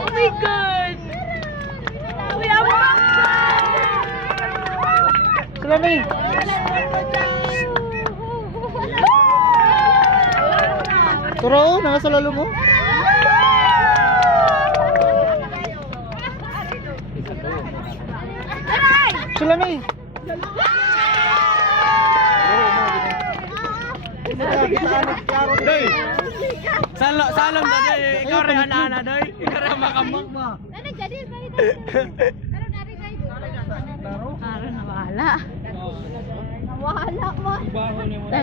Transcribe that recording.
Oh my God! We have Salami! Turo, nasa lalo mo? Salami! Doy! Salam na doy! Ikaw rin ana doy! Ikaw rin makamok mo! Ano jadi nawala. Nawala mo.